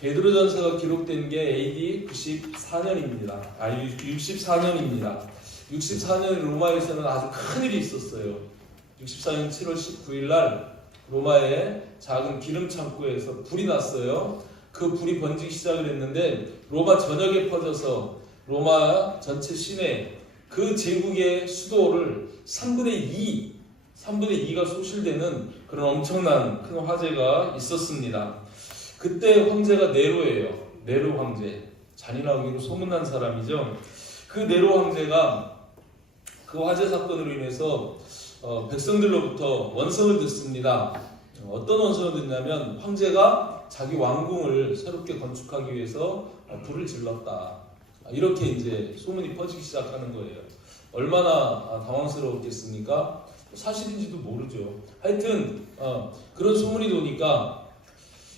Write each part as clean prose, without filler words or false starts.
베드로전서가 기록된 게 AD 94년입니다. 64년입니다. 64년 로마에서는 아주 큰 일이 있었어요. 64년 7월 19일 날 로마의 작은 기름 창고에서 불이 났어요. 그 불이 번지기 시작을 했는데 로마 전역에 퍼져서 로마 전체 시내 그 제국의 수도를 3분의 2가 소실되는 그런 엄청난 큰 화재가 있었습니다. 그때 황제가 네로예요. 네로 황제. 잔인하기로 소문난 사람이죠. 그 네로 황제가 그 화재 사건으로 인해서 백성들로부터 원성을 듣습니다. 어떤 원성을 듣냐면 황제가 자기 왕궁을 새롭게 건축하기 위해서 불을 질렀다. 이렇게 이제 소문이 퍼지기 시작하는 거예요. 얼마나 당황스러웠겠습니까? 사실인지도 모르죠. 하여튼 그런 소문이 도니까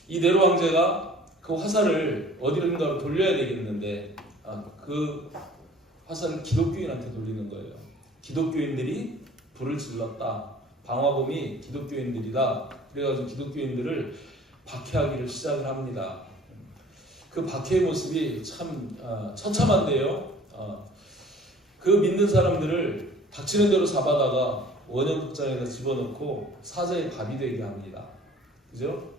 이 네로 황제가 그 화살을 어디론가 돌려야 되겠는데 그 화살을 기독교인한테 돌리는 거예요. 기독교인들이 불을 질렀다. 방화범이 기독교인들이다. 그래가지고 기독교인들을 박해하기를 시작을 합니다. 그 박해의 모습이 참 처참한데요. 그 믿는 사람들을 닥치는 대로 잡아다가 원형극장에다 집어넣고 사자의 밥이 되게 합니다. 그죠?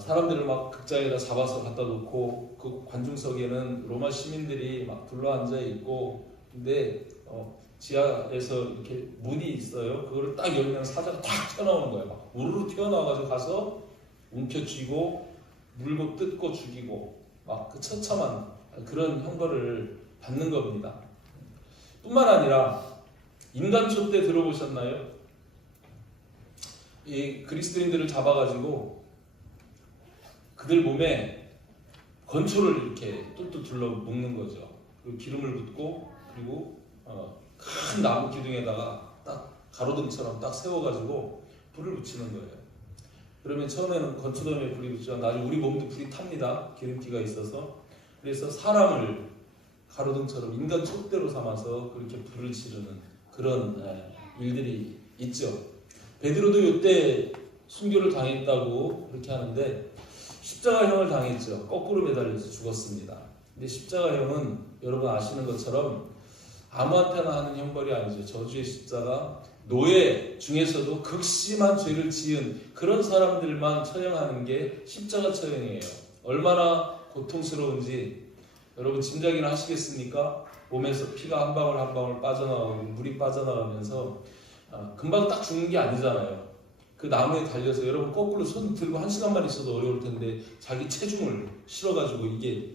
사람들을 막 극장에다 잡아서 갖다 놓고 그 관중석에는 로마 시민들이 막 둘러앉아 있고, 근데 지하에서 이렇게 문이 있어요. 그거를 딱 열면 사자가 탁 튀어나오는 거예요. 막 우르르 튀어나와가지고 가서 움켜쥐고 물고 뜯고 죽이고 막 그 처참한 그런 형벌을 받는 겁니다. 뿐만 아니라 인간초 때 들어보셨나요? 이 그리스도인들을 잡아가지고 그들 몸에 건초를 이렇게 뚫뚫 둘러 묶는 거죠. 그리고 기름을 붓고 그리고 큰 나무 기둥에다가 딱 가로등처럼 딱 세워가지고 불을 붙이는 거예요. 그러면 처음에는 건초더미에 불이 붙지만 나중에 우리 몸도 불이 탑니다. 기름기가 있어서. 그래서 사람을 가로등처럼 인간 촛대로 삼아서 그렇게 불을 지르는 그런 일들이 있죠. 베드로도 이때 순교를 당했다고 그렇게 하는데 십자가형을 당했죠. 거꾸로 매달려서 죽었습니다. 근데 십자가형은 여러분 아시는 것처럼 아무한테나 하는 형벌이 아니죠. 저주의 십자가, 노예 중에서도 극심한 죄를 지은 그런 사람들만 처형하는 게 십자가 처형이에요. 얼마나 고통스러운지 여러분 짐작이나 하시겠습니까? 몸에서 피가 한 방울 한 방울 빠져나가고 물이 빠져나가면서 금방 딱 죽는 게 아니잖아요. 그 나무에 달려서 여러분 거꾸로 손 들고 1시간만 있어도 어려울 텐데 자기 체중을 실어가지고 이게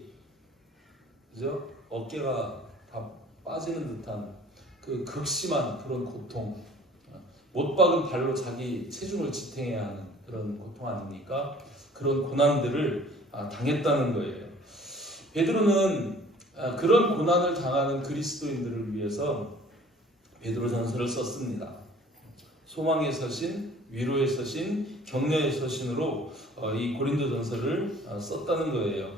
그죠? 어깨가 다 빠지는 듯한 그 극심한 그런 고통, 못 박은 발로 자기 체중을 지탱해야 하는 그런 고통 아닙니까? 그런 고난들을 당했다는 거예요. 베드로는 그런 고난을 당하는 그리스도인들을 위해서 베드로전서를 썼습니다. 소망의 서신, 위로의 서신, 격려의 서신으로 이 고린도전서를 썼다는 거예요.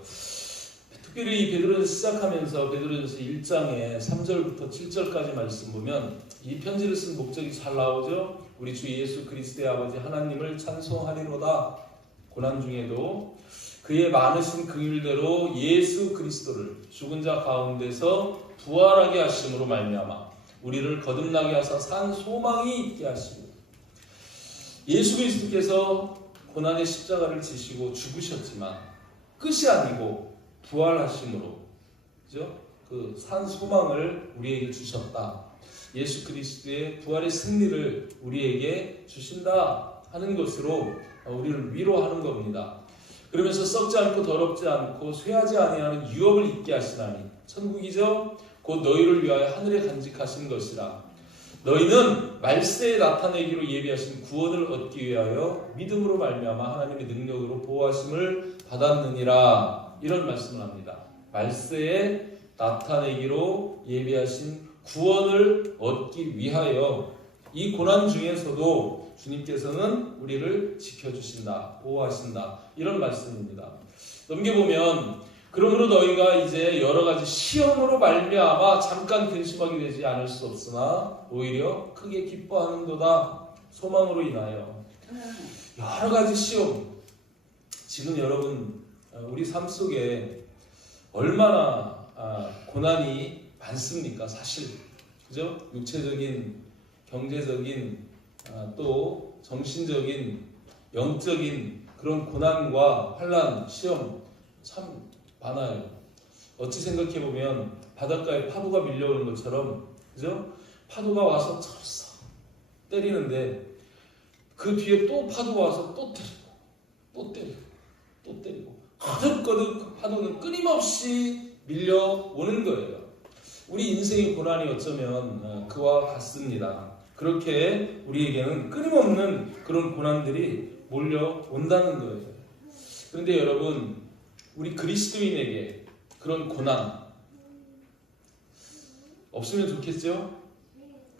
특별히 베드로전서 시작하면서 베드로전서 1장에 3절부터 7절까지 말씀 보면 이 편지를 쓴 목적이 잘 나오죠. 우리 주 예수 그리스도의 아버지 하나님을 찬송하리로다. 고난 중에도 그의 많으신 긍휼대로 예수 그리스도를 죽은 자 가운데서 부활하게 하심으로 말미암아 우리를 거듭나게 하사 산 소망이 있게 하시고, 예수 그리스도께서 고난의 십자가를 지시고 죽으셨지만 끝이 아니고 부활하심으로, 그죠? 그 산 소망을 우리에게 주셨다. 예수 그리스도의 부활의 승리를 우리에게 주신다 하는 것으로 우리를 위로하는 겁니다. 그러면서 썩지 않고 더럽지 않고 쇠하지 아니하는 유업을 입게 하시나니 천국이죠. 곧 너희를 위하여 하늘에 간직하신 것이라. 너희는 말세에 나타내기로 예비하신 구원을 얻기 위하여 믿음으로 말미암아 하나님의 능력으로 보호하심을 받았느니라. 이런 말씀을 합니다. 말세에 나타내기로 예비하신 구원을 얻기 위하여 이 고난 중에서도 주님께서는 우리를 지켜주신다, 보호하신다, 이런 말씀입니다. 넘겨보면 그러므로 너희가 이제 여러 가지 시험으로 말미암아 잠깐 근심하게 되지 않을 수 없으나 오히려 크게 기뻐하는도다. 소망으로 인하여 여러 가지 시험, 지금 여러분 우리 삶 속에 얼마나 고난이 많습니까? 사실 그죠? 육체적인, 경제적인, 또 정신적인, 영적인 그런 고난과 환난, 시험 참 많아요. 어찌 생각해 보면 바닷가에 파도가 밀려오는 것처럼, 그죠? 파도가 와서 철썩 때리는데 그 뒤에 또 파도가 와서 또 때리고, 또 때리고, 또 때리고, 거듭거듭 그 파도는 끊임없이 밀려오는 거예요. 우리 인생의 고난이 어쩌면 그와 같습니다. 그렇게 우리에게는 끊임없는 그런 고난들이 몰려온다는 거예요. 그런데 여러분, 우리 그리스도인에게 그런 고난 없으면 좋겠죠?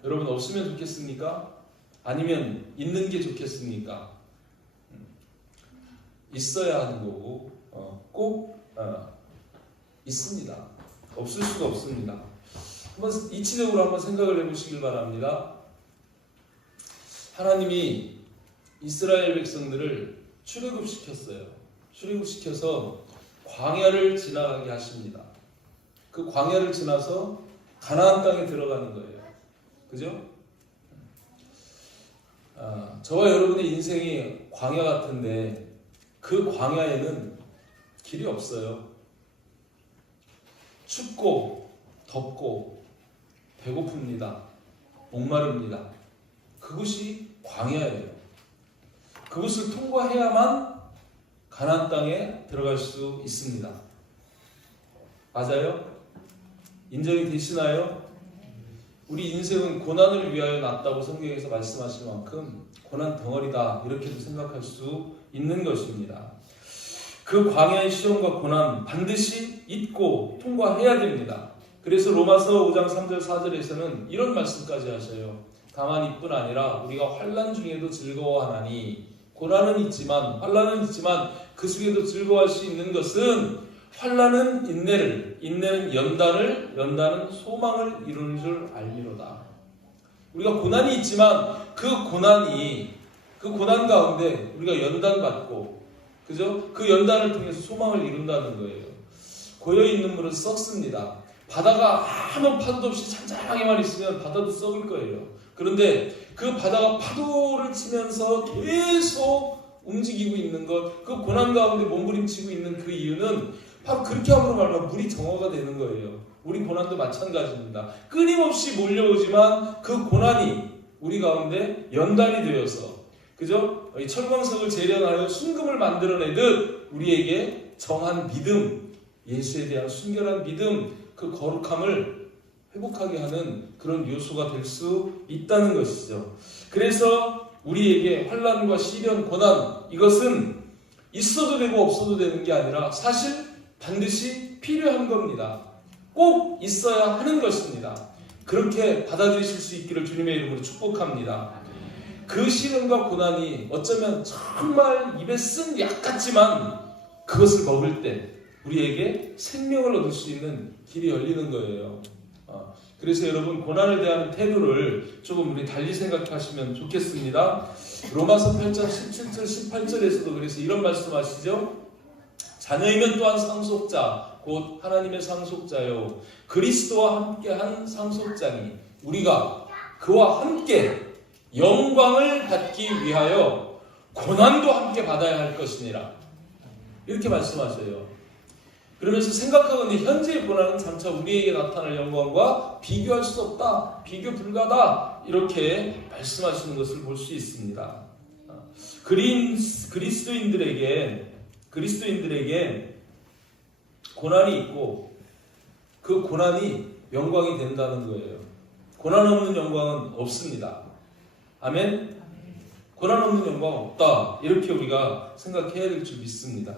여러분, 없으면 좋겠습니까? 아니면 있는 게 좋겠습니까? 있어야 하는 거고 꼭 있습니다. 없을 수가 없습니다. 한번 이치적으로 한번 생각을 해보시길 바랍니다. 하나님이 이스라엘 백성들을 출애굽시켰어요. 출애굽시켜서 광야를 지나가게 하십니다. 그 광야를 지나서 가나안 땅에 들어가는 거예요. 그죠? 저와 여러분의 인생이 광야 같은데 그 광야에는 길이 없어요. 춥고 덥고 배고픕니다. 목마릅니다. 그것이 광야예요. 그것을 통과해야만 가나안 땅에 들어갈 수 있습니다. 맞아요? 인정이 되시나요? 우리 인생은 고난을 위하여 났다고 성경에서 말씀하신 만큼 고난 덩어리다 이렇게도 생각할 수 있는 것입니다. 그 광야의 시험과 고난 반드시 잊고 통과해야 됩니다. 그래서 로마서 5장 3절 4절에서는 이런 말씀까지 하셔요. 다만 이뿐 아니라 우리가 환난 중에도 즐거워하나니 고난은 있지만 환난은 있지만 그 중에도 즐거워할 수 있는 것은 환난은 인내를, 인내는 연단을, 연단은 소망을 이루는 줄 알미로다. 우리가 고난이 있지만 그 고난 가운데 우리가 연단받고, 그죠? 그 연단을 통해서 소망을 이룬다는 거예요. 고여있는 물은 썩습니다. 바다가 아무 파도도 없이 잔잔하게만 있으면 바다도 썩을 거예요. 그런데 그 바다가 파도를 치면서 계속 움직이고 있는 것, 그 고난 가운데 몸부림치고 있는 그 이유는 바로 그렇게 함으로 말하면 물이 정화가 되는 거예요. 우리 고난도 마찬가지입니다. 끊임없이 몰려오지만 그 고난이 우리 가운데 연단이 되어서, 그죠? 이 철광석을 재련하여 순금을 만들어내듯 우리에게 정한 믿음, 예수에 대한 순결한 믿음, 그 거룩함을 회복하게 하는 그런 요소가 될 수 있다는 것이죠. 그래서 우리에게 환난과 시련, 고난, 이것은 있어도 되고 없어도 되는 게 아니라 사실 반드시 필요한 겁니다. 꼭 있어야 하는 것입니다. 그렇게 받아들이실 수 있기를 주님의 이름으로 축복합니다. 그 시련과 고난이 어쩌면 정말 입에 쓴 약 같지만 그것을 먹을 때 우리에게 생명을 얻을 수 있는 길이 열리는 거예요. 그래서 여러분, 고난에 대한 태도를 조금 우리 달리 생각하시면 좋겠습니다. 로마서 8장 17절 18절에서도 그래서 이런 말씀하시죠. 자녀이면 또한 상속자 곧 하나님의 상속자요 그리스도와 함께한 상속자니 우리가 그와 함께 영광을 받기 위하여 고난도 함께 받아야 할 것이니라 이렇게 말씀하셔요. 그러면서 생각하건대 현재의 고난은 장차 우리에게 나타날 영광과 비교할 수 없다, 비교 불가다 이렇게 말씀하시는 것을 볼 수 있습니다. 그리스도인들에게 고난이 있고 그 고난이 영광이 된다는 거예요. 고난 없는 영광은 없습니다. 아멘? 고난 없는 영광은 없다. 이렇게 우리가 생각해야 될 줄 믿습니다.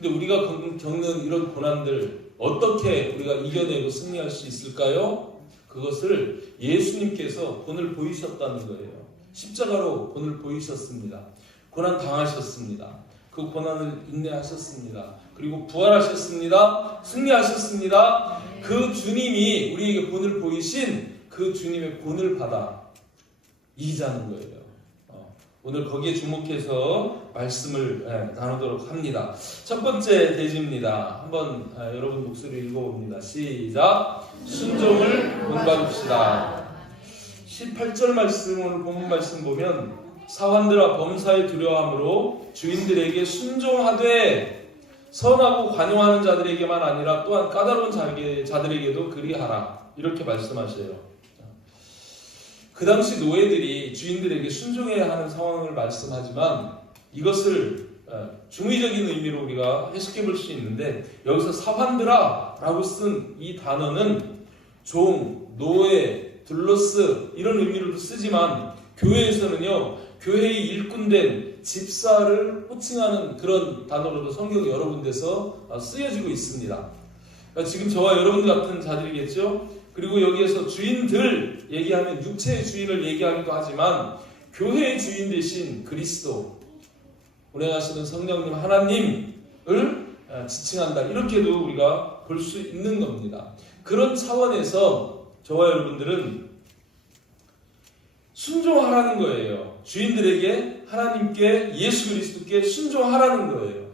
근데 우리가 겪는 이런 고난들 어떻게 우리가 이겨내고 승리할 수 있을까요? 그것을 예수님께서 본을 보이셨다는 거예요. 십자가로 본을 보이셨습니다. 고난 당하셨습니다. 그 고난을 인내하셨습니다. 그리고 부활하셨습니다. 승리하셨습니다. 그 주님이 우리에게 본을 보이신 그 주님의 본을 받아 이기자는 거예요. 오늘 거기에 주목해서 말씀을 나누도록 합니다. 첫 번째 대지입니다. 한번 여러분 목소리 읽어봅니다. 시작. 순종을 본받읍시다. 18절 말씀, 오늘 본문 말씀 보면 사환들아 범사에 두려워함으로 주인들에게 순종하되 선하고 관용하는 자들에게만 아니라 또한 까다로운 자들에게도 그리하라. 이렇게 말씀하셔요. 그 당시 노예들이 주인들에게 순종해야 하는 상황을 말씀하지만 이것을 중의적인 의미로 우리가 해석해 볼 수 있는데, 여기서 사환들아 라고 쓴 이 단어는 종, 노예, 둘러스 이런 의미로도 쓰지만, 교회에서는요 교회의 일꾼된 집사를 호칭하는 그런 단어로도 성경에 여러 군데서 쓰여지고 있습니다. 그러니까 지금 저와 여러분 같은 자들이겠죠. 그리고 여기에서 주인들 얘기하면 육체의 주인을 얘기하기도 하지만 교회의 주인 대신 그리스도, 운행하시는 성령님 하나님을 지칭한다. 이렇게도 우리가 볼 수 있는 겁니다. 그런 차원에서 저와 여러분들은 순종하라는 거예요. 주인들에게, 하나님께, 예수 그리스도께 순종하라는 거예요.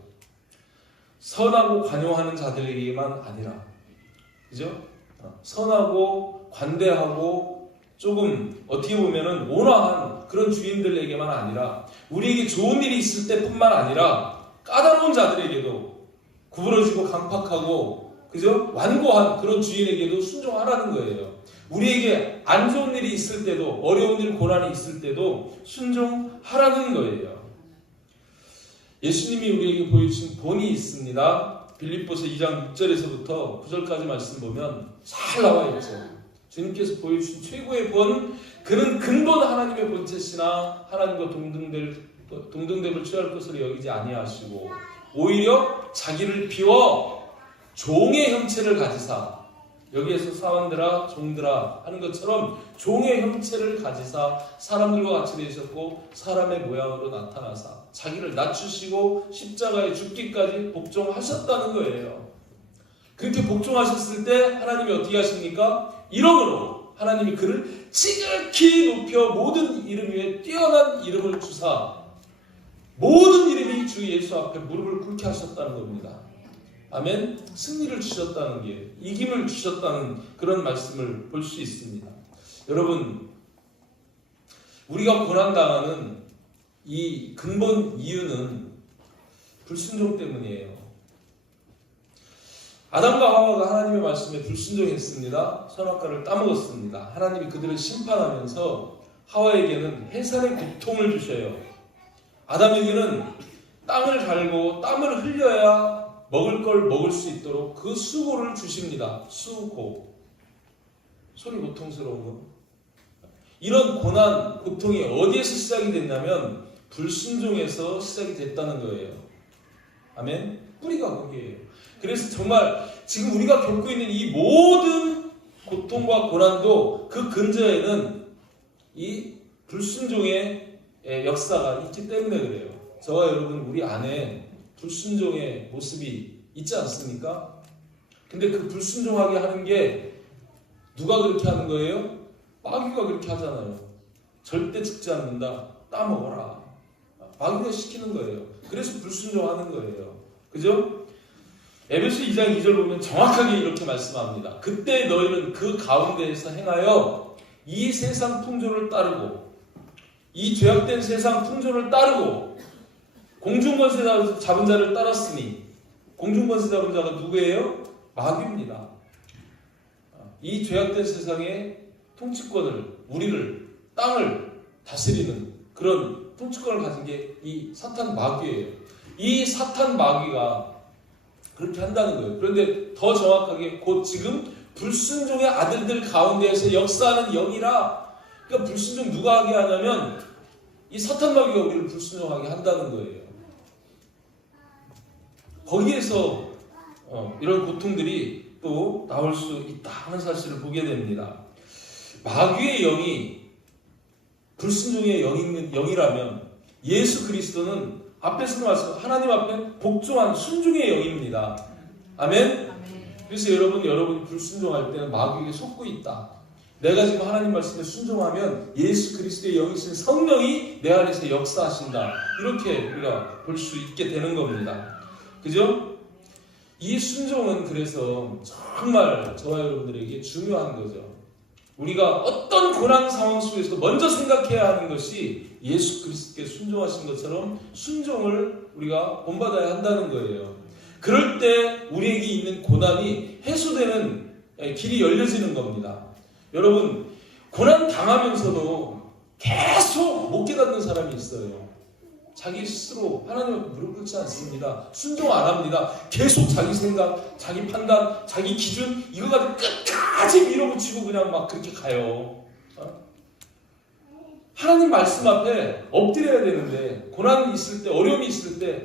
선하고 관용하는 자들에게만 아니라, 그죠? 선하고 관대하고 조금 어떻게 보면은 온화한 그런 주인들에게만 아니라, 우리에게 좋은 일이 있을 때뿐만 아니라 까다로운 자들에게도, 구부러지고 강팍하고 그죠? 완고한 그런 주인에게도 순종하라는 거예요. 우리에게 안 좋은 일이 있을 때도, 어려운 일, 고난이 있을 때도 순종하라는 거예요. 예수님이 우리에게 보여주신 본이 있습니다. 빌립보서 2장 6절에서부터 9절까지 말씀 보면 잘 나와 있죠. 주님께서 보여주신 최고의 본, 그는 근본 하나님의 본체시나 하나님과 동등됨을 취할 것으로 여기지 아니하시고 오히려 자기를 비워 종의 형체를 가지사, 여기에서 사원들아 종들아 하는 것처럼 종의 형체를 가지사 사람들과 같이 되셨고 사람의 모양으로 나타나사 자기를 낮추시고 십자가에 죽기까지 복종하셨다는 거예요. 그렇게 복종하셨을 때 하나님이 어떻게 하십니까? 이러므로 하나님이 그를 지극히 높여 모든 이름 위에 뛰어난 이름을 주사 모든 이름이 주 예수 앞에 무릎을 꿇게 하셨다는 겁니다. 아멘. 승리를 주셨다는 게, 이김을 주셨다는 그런 말씀을 볼 수 있습니다. 여러분, 우리가 고난당하는 이 근본 이유는 불순종 때문이에요. 아담과 하와가 하나님의 말씀에 불순종했습니다. 선악과를 따먹었습니다. 하나님이 그들을 심판하면서 하와에게는 해산의 고통을 주셔요. 아담에게는 땅을 갈고 땀을 흘려야 먹을 걸 먹을 수 있도록 그 수고를 주십니다. 수고. 소리 고통스러운 거. 이런 고난, 고통이 어디에서 시작이 됐냐면 불순종에서 시작이 됐다는 거예요. 아멘. 뿌리가 거기에요. 그래서 정말 지금 우리가 겪고 있는 이 모든 고통과 고난도 그 근저에는 이 불순종의 역사가 있기 때문에 그래요. 저와 여러분, 우리 안에 불순종의 모습이 있지 않습니까? 근데 그 불순종하게 하는 게 누가 그렇게 하는 거예요? 마귀가 그렇게 하잖아요. 절대 죽지 않는다. 따먹어라. 마귀가 시키는 거예요. 그래서 불순종하는 거예요. 그죠? 에베소 2장 2절 보면 정확하게 이렇게 말씀합니다. 그때 너희는 그 가운데에서 행하여 이 세상 풍조를 따르고 이 죄악된 세상 풍조를 따르고 공중권세 잡은 자를 따랐으니, 공중권세 잡은 자가 누구예요? 마귀입니다. 이 죄악된 세상의 통치권을, 우리를, 땅을 다스리는 그런 통치권을 가진 게 이 사탄 마귀예요. 이 사탄 마귀가 그렇게 한다는 거예요. 그런데 더 정확하게 곧 지금 불순종의 아들들 가운데에서 역사하는 영이라, 그러니까 불순종 누가 하게 하냐면 이 사탄 마귀가 우리를 불순종하게 한다는 거예요. 거기에서 이런 고통들이 또 나올 수 있다 하는 사실을 보게 됩니다. 마귀의 영이 불순종의 영이라면 예수 그리스도는 앞에서도 말씀, 하나님 앞에 복종한 순종의 영입니다. 아멘? 그래서 여러분이 불순종할 때는 마귀에게 속고 있다. 내가 지금 하나님 말씀에 순종하면 예수 그리스도의 영이신 성령이 내 안에서 역사하신다. 이렇게 우리가 볼 수 있게 되는 겁니다. 그죠? 이 순종은 그래서 정말 저와 여러분들에게 중요한 거죠. 우리가 어떤 고난 상황 속에서도 먼저 생각해야 하는 것이 예수 그리스도께 순종하신 것처럼 순종을 우리가 본받아야 한다는 거예요. 그럴 때 우리에게 있는 고난이 해소되는 길이 열려지는 겁니다. 여러분, 고난 당하면서도 계속 못 깨닫는 사람이 있어요. 자기 스스로 하나님 앞에 무릎 꿇지 않습니다. 순종 안 합니다. 계속 자기 생각, 자기 판단, 자기 기준 이거 가지고 끝까지 밀어붙이고 그냥 막 그렇게 가요. 하나님 말씀 앞에 엎드려야 되는데 고난이 있을 때, 어려움이 있을 때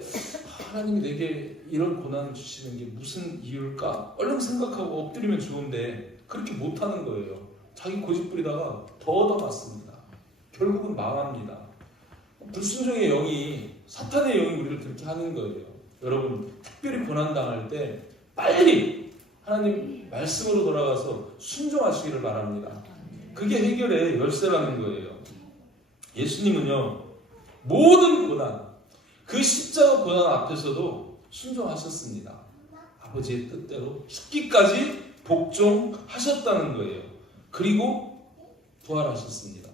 하나님이 내게 이런 고난을 주시는 게 무슨 이유일까? 얼른 생각하고 엎드리면 좋은데 그렇게 못하는 거예요. 자기 고집 부리다가 더 얻어맞습니다. 결국은 망합니다. 불순종의 영이, 사탄의 영이 우리를 그렇게 하는 거예요. 여러분, 특별히 고난당할 때 빨리 하나님 말씀으로 돌아가서 순종하시기를 바랍니다. 그게 해결의 열쇠라는 거예요. 예수님은요, 모든 고난, 그 십자가 고난 앞에서도 순종하셨습니다. 아버지의 뜻대로 죽기까지 복종하셨다는 거예요. 그리고 부활하셨습니다.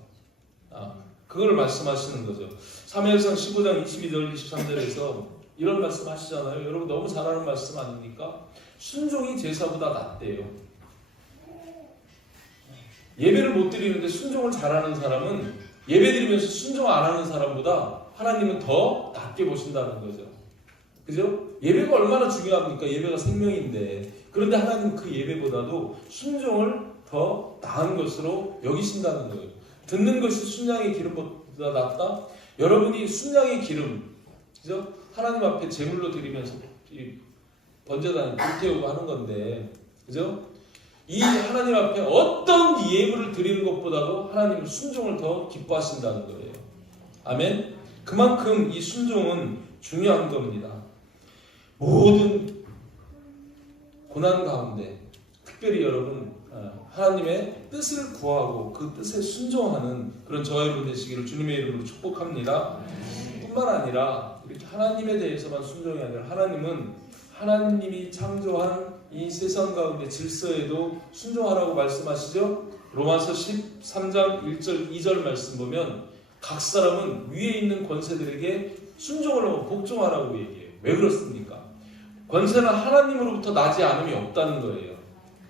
그걸 말씀하시는 거죠. 사무엘상 15장 22절 23절에서 이런 말씀 하시잖아요. 여러분 너무 잘 아는 말씀 아닙니까? 순종이 제사보다 낫대요. 예배를 못 드리는데 순종을 잘하는 사람은 예배 드리면서 순종 안 하는 사람보다 하나님은 더 낫게 보신다는 거죠. 그죠? 예배가 얼마나 중요합니까? 예배가 생명인데. 그런데 하나님은 그 예배보다도 순종을 더 나은 것으로 여기신다는 거예요. 듣는 것이 순양의 기름보다 낫다? 여러분이 순양의 기름, 그죠? 하나님 앞에 제물로 드리면서 번제단 불태우고 하는 건데, 그죠? 이 하나님 앞에 어떤 예물을 드리는 것보다도 하나님은 순종을 더 기뻐하신다는 거예요. 아멘? 그만큼 이 순종은 중요한 겁니다. 모든 고난 가운데 특별히 여러분 하나님의 뜻을 구하고 그 뜻에 순종하는 그런 저와 여러분 되시기를 주님의 이름으로 축복합니다. 뿐만 아니라 이렇게 하나님에 대해서만 순종이 아니라 하나님은 하나님이 창조한 이 세상 가운데 질서에도 순종하라고 말씀하시죠. 로마서 13장 1절 2절 말씀 보면 각 사람은 위에 있는 권세들에게 순종을 하고 복종하라고 얘기해요. 왜 그렇습니까? 권세는 하나님으로부터 나지 않음이 없다는 거예요.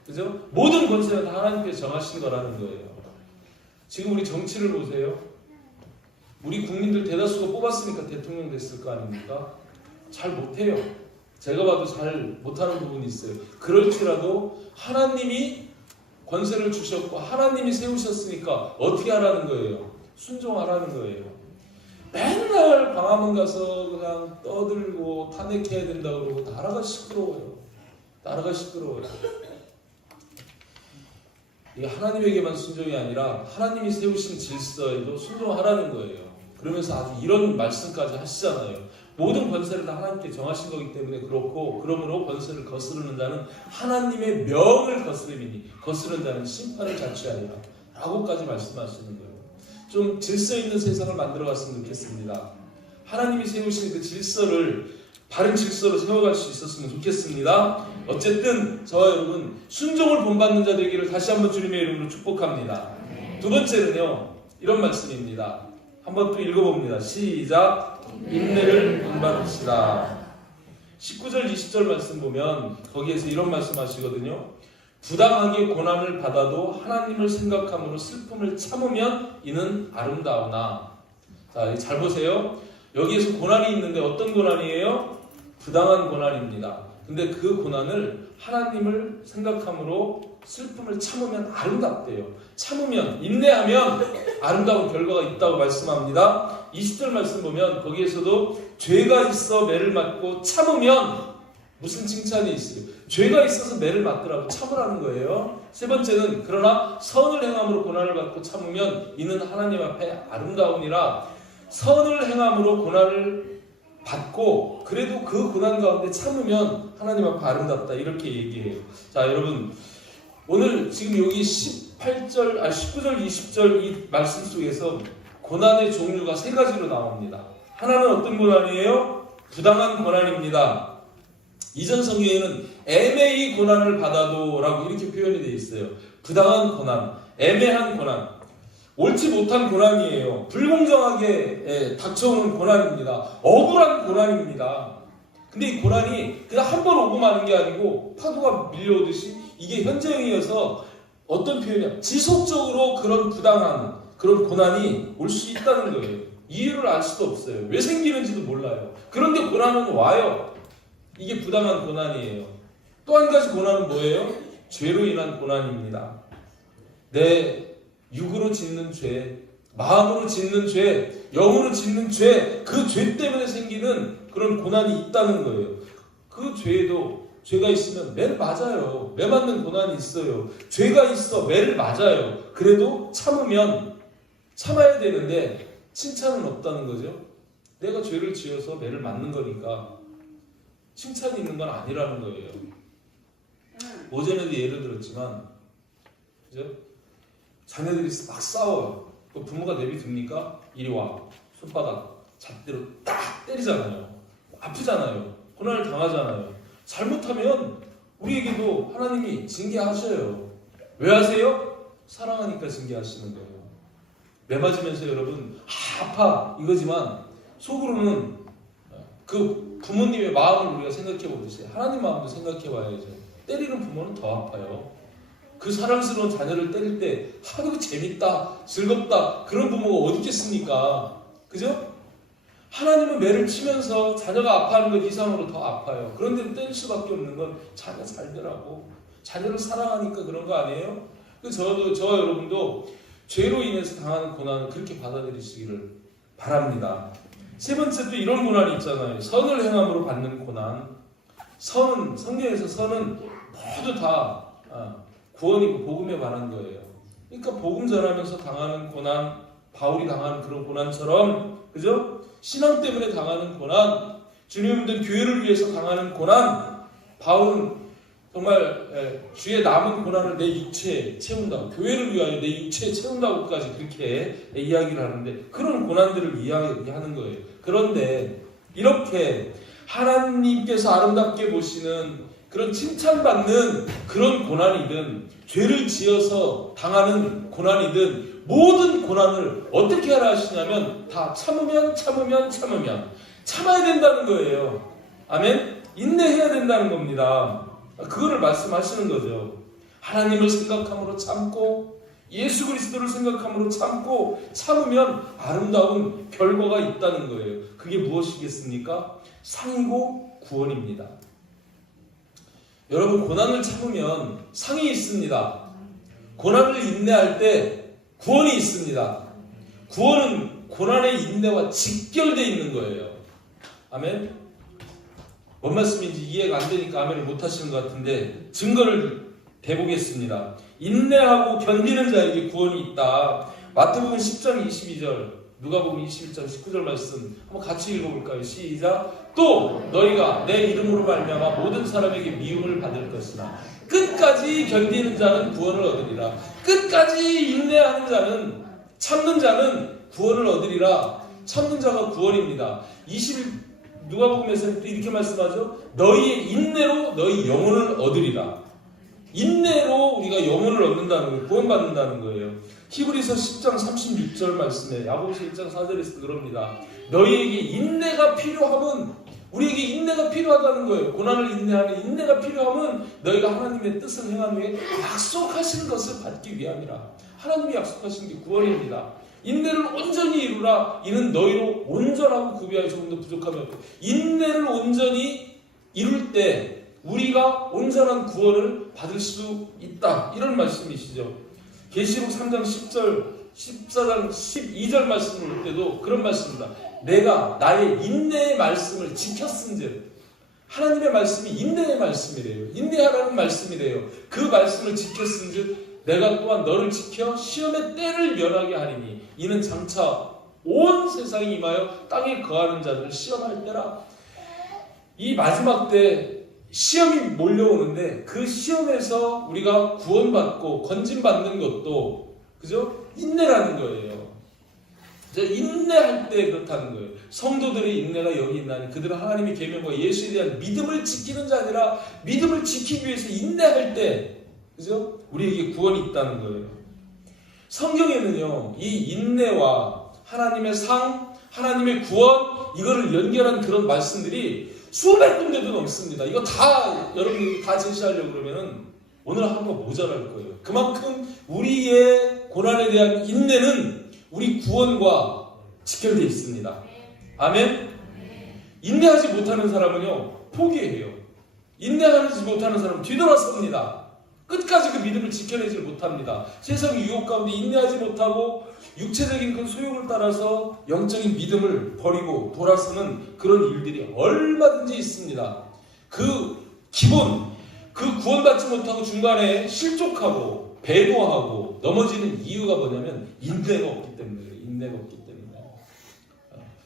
그죠? 모든 권세는 다 하나님께서 정하신 거라는 거예요. 지금 우리 정치를 보세요. 우리 국민들 대다수가 뽑았으니까 대통령 됐을 거 아닙니까? 잘 못해요. 제가 봐도 잘 못하는 부분이 있어요. 그럴지라도 하나님이 권세를 주셨고 하나님이 세우셨으니까 어떻게 하라는 거예요? 순종하라는 거예요. 맨날 광화문 가서 그냥 떠들고 탄핵해야 된다고 그러고 나라가 시끄러워요. 나라가 시끄러워요. 이게 하나님에게만 순종이 아니라 하나님이 세우신 질서에도 순종하라는 거예요. 그러면서 아주 이런 말씀까지 하시잖아요. 모든 권세를 다 하나님께 정하신 거기 때문에 그렇고 그러므로 권세를 거스르는 자는 하나님의 명을 거스르는 자는 심판을 자취하리라 라고까지 말씀하시는 거예요. 좀 질서 있는 세상을 만들어갔으면 좋겠습니다. 하나님이 세우신 그 질서를 바른 질서로 세워갈 수 있었으면 좋겠습니다. 어쨌든 저와 여러분 순종을 본받는 자 되기를 다시 한번 주님의 이름으로 축복합니다. 두 번째는요, 이런 말씀입니다. 한번 또 읽어봅니다. 시작. 인내를 본받읍시다. 19절 20절 말씀 보면 거기에서 이런 말씀 하시거든요. 부당하게 고난을 받아도 하나님을 생각함으로 슬픔을 참으면 이는 아름다우나. 자, 잘 보세요. 여기에서 고난이 있는데 어떤 고난이에요? 부당한 고난입니다. 근데 그 고난을 하나님을 생각함으로 슬픔을 참으면 아름답대요. 참으면, 인내하면 아름다운 결과가 있다고 말씀합니다. 20절 말씀 보면 거기에서도 죄가 있어 매를 맞고 참으면 무슨 칭찬이 있어요? 죄가 있어서 매를 맞더라고 참으라는 거예요. 세 번째는 그러나 선을 행함으로 고난을 받고 참으면 이는 하나님 앞에 아름다우니라. 선을 행함으로 고난을 받고 그래도 그 고난 가운데 참으면 하나님 앞에 아름답다 이렇게 얘기해요. 자, 여러분 오늘 지금 여기 19절, 20절 이 말씀 속에서 고난의 종류가 세 가지로 나옵니다. 하나는 어떤 고난이에요? 부당한 고난입니다. 이전 성경에는 애매히 고난을 받아도 라고 이렇게 표현이 되어 있어요. 부당한 고난, 애매한 고난, 옳지 못한 고난이에요. 불공정하게 닥쳐오는 고난입니다. 억울한 고난입니다. 근데 이 고난이 그냥 한 번 오고 마는 게 아니고 파도가 밀려오듯이 이게 현재형이어서 어떤 표현이야? 지속적으로 그런 부당한 그런 고난이 올 수 있다는 거예요. 이유를 알 수도 없어요. 왜 생기는지도 몰라요. 그런데 고난은 와요. 이게 부당한 고난이에요. 또 한 가지 고난은 뭐예요? 죄로 인한 고난입니다. 내 육으로 짓는 죄, 마음으로 짓는 죄, 영으로 짓는 죄, 그 죄 때문에 생기는 그런 고난이 있다는 거예요. 그 죄도 죄가 있으면 매를 맞아요. 매 맞는 고난이 있어요. 죄가 있어 매를 맞아요. 그래도 참아야 되는데 칭찬은 없다는 거죠. 내가 죄를 지어서 매를 맞는 거니까 칭찬이 있는 건 아니라는 거예요. 오전에도 예를 들었지만, 그죠? 자녀들이 막 싸워요. 그 부모가 내비둡니까? 이리 와. 손바닥 잣대로 딱 때리잖아요. 아프잖아요. 고난을 당하잖아요. 잘못하면 우리에게도 하나님이 징계하셔요. 왜 하세요? 사랑하니까 징계하시는 거예요. 매 맞으면서 여러분 아파 이거지만 속으로는 그 부모님의 마음을 우리가 생각해 보듯이 하나님 마음도 생각해 봐야죠. 때리는 부모는 더 아파요. 그 사랑스러운 자녀를 때릴 때 하루 재밌다, 즐겁다 그런 부모가 어디 있겠습니까? 그죠? 하나님은 매를 치면서 자녀가 아파하는 것 이상으로 더 아파요. 그런데 때릴 수밖에 없는 건 자녀 잘 되라고. 자녀를 사랑하니까 그런 거 아니에요? 저와 여러분도 죄로 인해서 당하는 고난을 그렇게 받아들이시기를 바랍니다. 세 번째 또 이런 고난이 있잖아요. 선을 행함으로 받는 고난. 성경에서 선은 모두 다 구원이고 복음에 관한 거예요. 그러니까 복음 전하면서 당하는 고난, 바울이 당하는 그런 고난처럼, 그죠? 신앙 때문에 당하는 고난, 주님 믿는 교회를 위해서 당하는 고난, 바울은 정말 주의 남은 고난을 내 육체에 채운다고, 교회를 위하여 내 육체에 채운다고까지 그렇게 이야기를 하는데 그런 고난들을 이야기하는 거예요. 그런데 이렇게 하나님께서 아름답게 보시는 그런 칭찬받는 그런 고난이든 죄를 지어서 당하는 고난이든 모든 고난을 어떻게 하라 하시냐면 다 참으면 참아야 된다는 거예요. 아멘? 인내해야 된다는 겁니다. 그거를 말씀하시는 거죠. 하나님을 생각함으로 참고 예수 그리스도를 생각함으로 참으면 아름다운 결과가 있다는 거예요. 그게 무엇이겠습니까? 상이고 구원입니다. 여러분 고난을 참으면 상이 있습니다. 고난을 인내할 때 구원이 있습니다. 구원은 고난의 인내와 직결되어 있는 거예요. 아멘? 뭔 말씀인지 이해가 안 되니까 아멘을 못 하시는 것 같은데 증거를 대보겠습니다. 인내하고 견디는 자에게 구원이 있다. 마태복음 10장 22절, 누가복음 21장 19절 말씀 한번 같이 읽어볼까요? 시작. 또 너희가 내 이름으로 말미암아 모든 사람에게 미움을 받을 것이나 끝까지 견디는 자는 구원을 얻으리라. 끝까지 인내하는 자는, 참는 자는 구원을 얻으리라. 참는 자가 구원입니다. 누가복음에서는 또 이렇게 말씀하죠. 너희의 인내로 너희 영혼을 얻으리라. 인내로 우리가 영혼을 얻는다는 거예요. 구원받는다는 거예요. 히브리서 10장 36절 말씀에 야고보서 1장 4절에서 그럽니다. 너희에게 인내가 필요함은, 우리에게 인내가 필요하다는 거예요. 고난을 인내하는 인내가 필요함은 너희가 하나님의 뜻을 행한 후에 약속하신 것을 받기 위함이라. 하나님이 약속하신 게 구원입니다. 인내를 온전히 이루라. 이는 너희로 온전하고 구비하여 조금도 부족함이 없고. 인내를 온전히 이룰 때 우리가 온전한 구원을 받을 수 있다. 이런 말씀이시죠. 계시록 3장 10절, 14장 12절 말씀을 볼 때도 그런 말씀입니다. 내가 나의 인내의 말씀을 지켰은즉. 하나님의 말씀이 인내의 말씀이래요. 인내하라는 말씀이래요. 그 말씀을 지켰은즉 내가 또한 너를 지켜 시험의 때를 면하게 하리니 이는 장차 온 세상에 임하여 땅에 거하는 자들을 시험할 때라. 이 마지막 때 시험이 몰려오는데 그 시험에서 우리가 구원받고 건진받는 것도 그죠? 인내라는 거예요. 인내할 때 그렇다는 거예요. 성도들의 인내가 여기 있나니 그들은 하나님의 계명과 예수에 대한 믿음을 지키는 자 아니라 믿음을 지키기 위해서 인내할 때 그죠? 우리에게 구원이 있다는 거예요. 성경에는요, 이 인내와 하나님의 상, 하나님의 구원, 이거를 연결한 그런 말씀들이 수백 군데도 넘습니다. 이거 다 여러분들이 다 제시하려고 그러면은 오늘 한번 모자랄 거예요. 그만큼 우리의 고난에 대한 인내는 우리 구원과 직결되어 있습니다. 아멘? 인내하지 못하는 사람은요, 포기해요. 인내하지 못하는 사람은 뒤돌아섭니다. 끝까지 그 믿음을 지켜내지 못합니다. 세상의 유혹 가운데 인내하지 못하고 육체적인 그 소욕을 따라서 영적인 믿음을 버리고 돌아서는 그런 일들이 얼마든지 있습니다. 그 기본, 그 구원받지 못하고 중간에 실족하고 배도하고 넘어지는 이유가 뭐냐면 인내가 없기 때문이에요. 인내가 없기 때문에.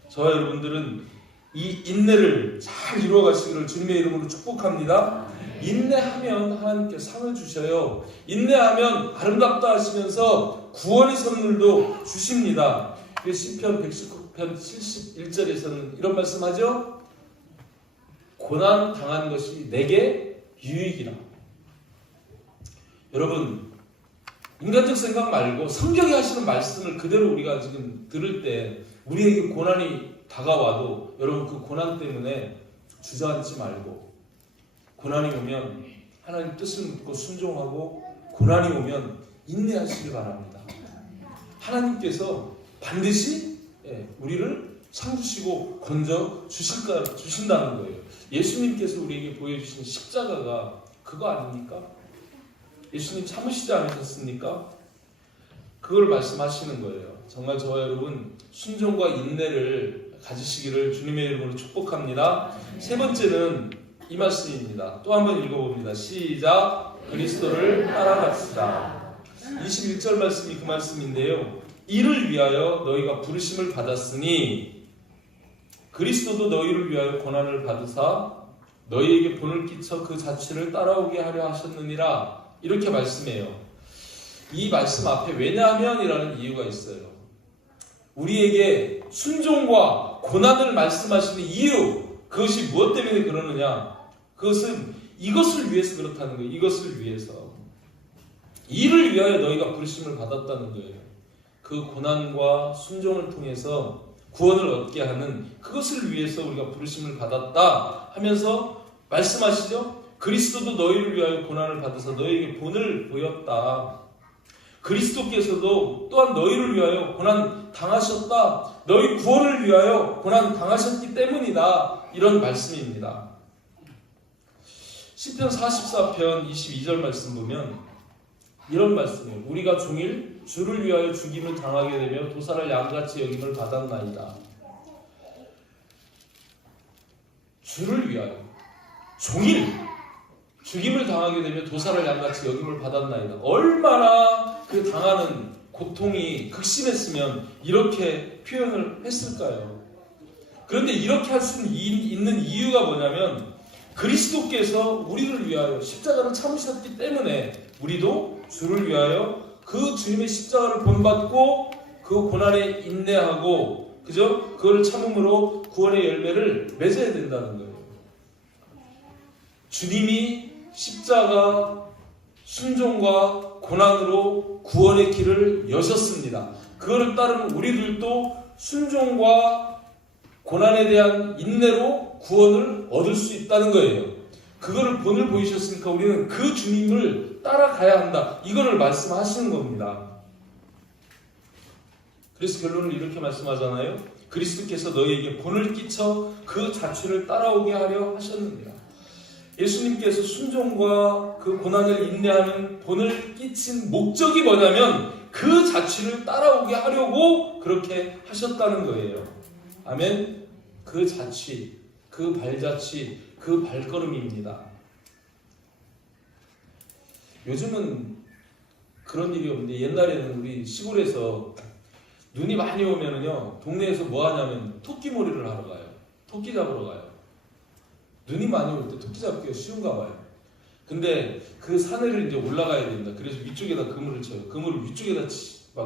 저와 여러분들은 이 인내를 잘 이루어가시기를 주님의 이름으로 축복합니다. 인내하면 하나님께 상을 주셔요. 인내하면 아름답다 하시면서 구원의 선물도 주십니다. 시편 119편 71절에서는 이런 말씀하죠. 고난 당한 것이 내게 유익이라. 여러분, 인간적 생각 말고 성경이 하시는 말씀을 그대로 우리가 지금 들을 때 우리에게 고난이 다가와도 여러분 그 고난 때문에 주저앉지 말고 고난이 오면 하나님 뜻을 묻고 순종하고 고난이 오면 인내하시길 바랍니다. 하나님께서 반드시 우리를 상 주시고 건져 주신다는 거예요. 예수님께서 우리에게 보여주신 십자가가 그거 아닙니까? 예수님 참으시지 않으셨습니까? 그걸 말씀하시는 거예요. 정말 저와 여러분 순종과 인내를 가지시기를 주님의 이름으로 축복합니다. 세 번째는 이 말씀입니다. 또 한번 읽어봅니다. 시작. 그리스도를 따라갑시다. 21절 말씀이 그 말씀인데요. 이를 위하여 너희가 부르심을 받았으니 그리스도도 너희를 위하여 고난을 받으사 너희에게 본을 끼쳐 그 자취를 따라오게 하려 하셨느니라. 이렇게 말씀해요. 이 말씀 앞에 왜냐하면이라는 이유가 있어요. 우리에게 순종과 고난을 말씀하시는 이유, 그것이 무엇 때문에 그러느냐? 그것은 이것을 위해서 그렇다는 거예요. 이것을 위해서. 이를 위하여 너희가 부르심을 받았다는 거예요. 그 고난과 순종을 통해서 구원을 얻게 하는 그것을 위해서 우리가 부르심을 받았다 하면서 말씀하시죠. 그리스도도 너희를 위하여 고난을 받아서 너희에게 본을 보였다. 그리스도께서도 또한 너희를 위하여 고난 당하셨다. 너희 구원을 위하여 고난 당하셨기 때문이다. 이런 말씀입니다. 시편 44편 22절 말씀 보면 이런 말씀이에요. 우리가 종일 주를 위하여 죽임을 당하게 되며 도살을 양같이 여김을 받았나이다. 주를 위하여 종일 죽임을 당하게 되며 도살을 양같이 여김을 받았나이다. 얼마나 그 당하는 고통이 극심했으면 이렇게 표현을 했을까요? 그런데 이렇게 할 수 있는 이유가 뭐냐면 그리스도께서 우리를 위하여 십자가를 참으셨기 때문에 우리도 주를 위하여 그 주님의 십자가를 본받고 그 고난에 인내하고 그죠? 그거를 참음으로 구원의 열매를 맺어야 된다는 거예요. 주님이 십자가 순종과 고난으로 구원의 길을 여셨습니다. 그거를 따르는 우리들도 순종과 고난에 대한 인내로 구원을 얻을 수 있다는 거예요. 그거를 본을 보이셨으니까 우리는 그 주님을 따라가야 한다. 이거를 말씀하시는 겁니다. 그래서 결론을 이렇게 말씀하잖아요. 그리스도께서 너희에게 본을 끼쳐 그 자취를 따라오게 하려 하셨느니라. 예수님께서 순종과 그 고난을 인내하는 본을 끼친 목적이 뭐냐면 그 자취를 따라오게 하려고 그렇게 하셨다는 거예요. 아멘. 그 자취, 그 발자취, 그 발걸음입니다. 요즘은 그런 일이 없는데 옛날에는 우리 시골에서 눈이 많이 오면은요 동네에서 뭐 하냐면 토끼몰이를 하러 가요. 토끼 잡으러 가요. 눈이 많이 올 때 토끼 잡기가 쉬운가 봐요. 근데 그 산을 이제 올라가야 됩니다. 그래서 위쪽에다 그물을 쳐요. 그물을 위쪽에다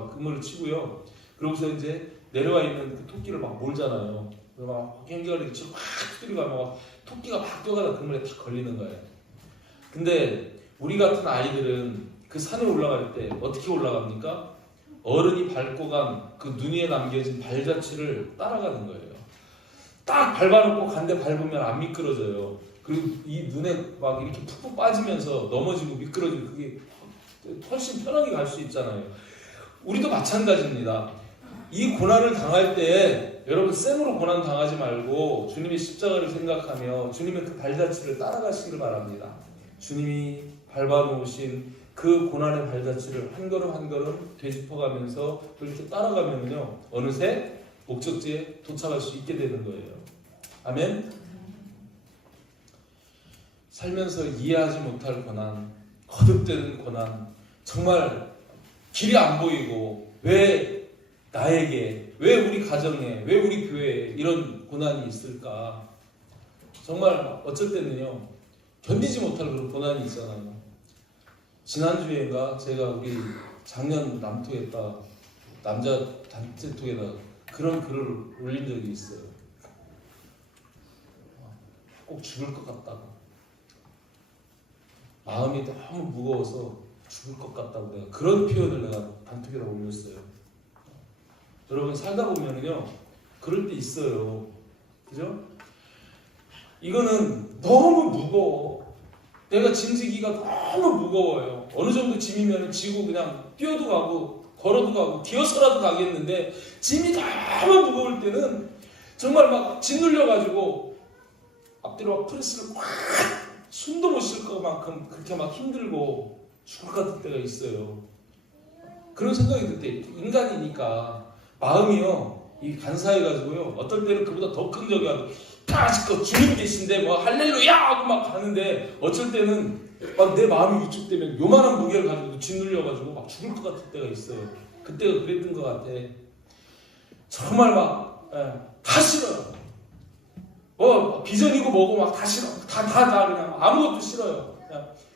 그물을 치고요. 그러고서 이제 내려와 있는 그 토끼를 막 몰잖아요. 막 경기가 이렇게 막 두드리고 하면 막 토끼가 막 뛰어가다 그물에 탁 걸리는 거예요. 근데 우리 같은 아이들은 그 산에 올라갈 때 어떻게 올라갑니까? 어른이 밟고 간 그 눈 위에 남겨진 발자취를 따라가는 거예요. 딱 밟아놓고 간데 밟으면 안 미끄러져요. 그리고 이 눈에 막 이렇게 푹푹 빠지면서 넘어지고 미끄러지고 그게 훨씬 편하게 갈 수 있잖아요. 우리도 마찬가지입니다. 이 고난을 당할 때 여러분 쌩으로 고난 당하지 말고 주님의 십자가를 생각하며 주님의 그 발자취를 따라가시길 바랍니다. 주님이 밟아놓으신 그 고난의 발자취를 한 걸음 한 걸음 되짚어가면서 그렇게 따라가면요 어느새 목적지에 도착할 수 있게 되는 거예요. 아멘. 살면서 이해하지 못할 고난, 거듭되는 고난, 정말 길이 안 보이고 왜 나에게, 왜 우리 가정에, 왜 우리 교회에 이런 고난이 있을까? 정말 어쩔 때는요 견디지 못할 그런 고난이 있잖아요. 지난주에인가 제가 우리 작년 남토에다 남자 단체톡에다 그런 글을 올린 적이 있어요. 꼭 죽을 것 같다고. 마음이 너무 무거워서 죽을 것 같다고 내가 그런 표현을 내가 단톡에다 올렸어요. 여러분 살다 보면은요 그럴 때 있어요. 그죠? 이거는 너무 무거워. 내가 짐지기가 너무 무거워요. 어느 정도 짐이면 지고 그냥 뛰어도 가고 걸어도 가고 기어서라도 가겠는데 짐이 너무 무거울 때는 정말 막 짓눌려가지고 앞뒤로 막 프레스를 꽉 숨도 못 쉴 것만큼 그렇게 막 힘들고 죽을 것 같은 때가 있어요. 그런 생각이 들 때 인간이니까 마음이요 이 간사해가지고요 어떨 때는 그보다 더 큰 적이 와도 아직껏 주님 계신데 뭐 할렐루야 하고 막 가는데 어쩔 때는 막 내 마음이 위축되면 요만한 무게를 가지고 짓눌려가지고 막 죽을 것 같은 때가 있어요. 그때가 그랬던 것 같아. 정말 막 다 싫어요. 비전이고 뭐고 막 다 싫어. 다 그냥 아무것도 싫어요.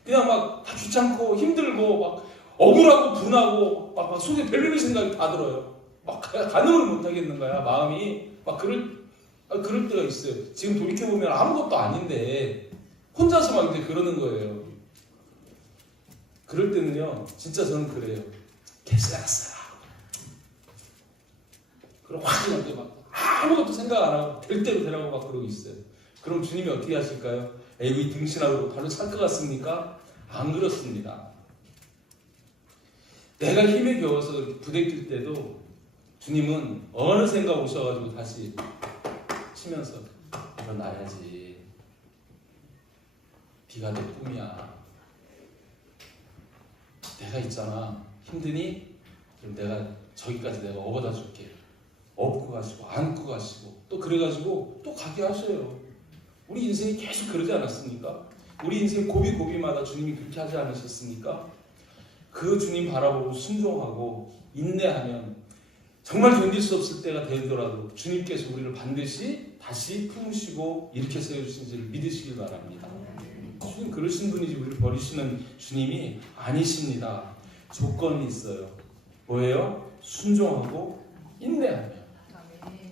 그냥 막 다 귀찮고 힘들고 막 억울하고 분하고 막 속에 별의별 생각이 다 들어요. 막 가늠을 못 하겠는 거야 마음이. 막 그럴 때가 있어요. 지금 돌이켜보면 아무것도 아닌데 혼자서 막 이제 그러는 거예요. 그럴 때는요 진짜 저는 그래요. 개쓰라쓰라 그럼 확 그냥 막 아무것도 생각 안 하고 될 대로 되라고 막 그러고 있어요. 그럼 주님이 어떻게 하실까요? 에이 등신하고 바로 찰 것 같습니까? 안 그렇습니다. 내가 힘에 겨워서 부대낄 때도 주님은 어느샌가 오셔가지고 다시 치면서 일어나야지. 네가 내 꿈이야. 내가 있잖아. 힘드니? 그럼 내가 저기까지 내가 업어다 줄게. 업고 가시고 안고 가시고 또 그래가지고 또 가게 하셔요. 우리 인생이 계속 그러지 않았습니까? 우리 인생 고비고비마다 주님이 그렇게 하지 않으셨습니까? 그 주님 바라보고 순종하고 인내하면 정말 견딜 수 없을 때가 되더라도 주님께서 우리를 반드시 다시 품으시고 일으켜 세우신 줄을 믿으시길 바랍니다. 주님 그러신 분이지 우리를 버리시는 주님이 아니십니다. 조건이 있어요. 뭐예요? 순종하고 인내하며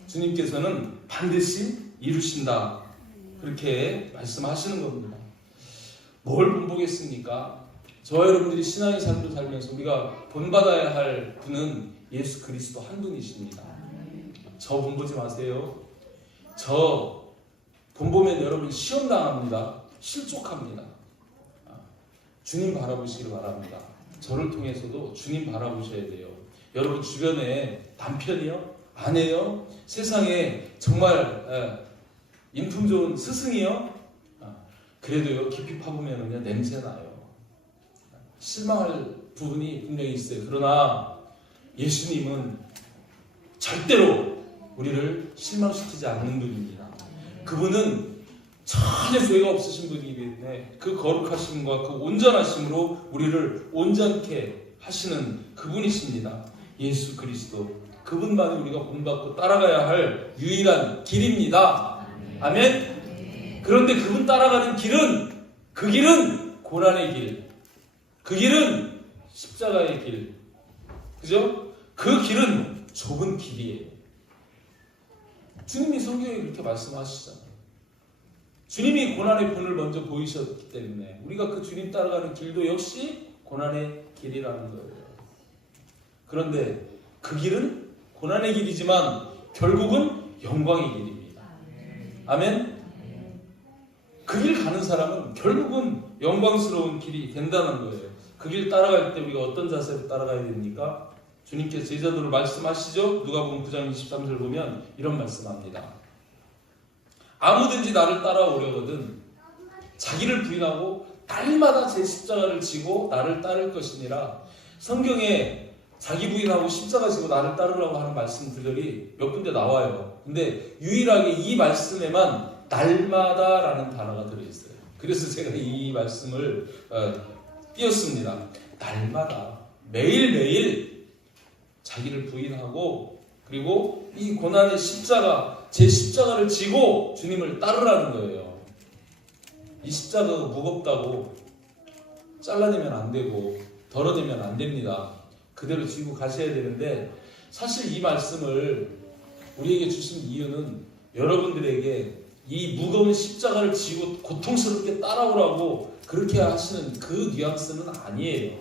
주님께서는 반드시 이루신다. 그렇게 말씀하시는 겁니다. 뭘 본보겠습니까? 저와 여러분들이 신앙의 삶을 살면서 우리가 본받아야 할 분은 예수 그리스도 한 분이십니다. 저 본보지 마세요. 저 본보면 여러분 시험당합니다. 실족합니다. 주님 바라보시길 바랍니다. 저를 통해서도 주님 바라보셔야 돼요. 여러분 주변에 남편이요? 아내요? 세상에 정말 인품 좋은 스승이요? 그래도요 깊이 파보면 냄새나요. 실망할 부분이 분명히 있어요. 그러나 예수님은 절대로 우리를 실망시키지 않는 분입니다. 그분은 전혀 죄가 없으신 분이기 때문에 그 거룩하심과 그 온전하심으로 우리를 온전케 하시는 그분이십니다. 예수 그리스도. 그분만이 우리가 본받고 따라가야 할 유일한 길입니다. 아멘. 그런데 그분 따라가는 길은, 그 길은 고난의 길, 그 길은 십자가의 길, 그죠? 그 길은 좁은 길이에요. 주님이 성경에 그렇게 말씀하시잖아요. 주님이 고난의 본을 먼저 보이셨기 때문에 우리가 그 주님 따라가는 길도 역시 고난의 길이라는 거예요. 그런데 그 길은 고난의 길이지만 결국은 영광의 길입니다. 아멘? 그 길 가는 사람은 결국은 영광스러운 길이 된다는 거예요. 그 길 따라갈 때 우리가 어떤 자세로 따라가야 됩니까? 주님께서 제자들을 말씀하시죠. 누가복음 9장 23절 보면 이런 말씀합니다. 아무든지 나를 따라오려거든 자기를 부인하고 날마다 제 십자가를 지고 나를 따를 것이니라. 성경에 자기 부인하고 십자가 지고 나를 따르라고 하는 말씀들이 몇 군데 나와요. 근데 유일하게 이 말씀에만 날마다라는 단어가 들어있어요. 그래서 제가 이 말씀을 띄었습니다. 날마다, 매일매일 자기를 부인하고 그리고 이 고난의 십자가, 제 십자가를 지고 주님을 따르라는 거예요. 이 십자가가 무겁다고 잘라내면 안 되고 덜어내면 안 됩니다. 그대로 지고 가셔야 되는데, 사실 이 말씀을 우리에게 주신 이유는 여러분들에게 이 무거운 십자가를 지고 고통스럽게 따라오라고 그렇게 하시는 그 뉘앙스는 아니에요.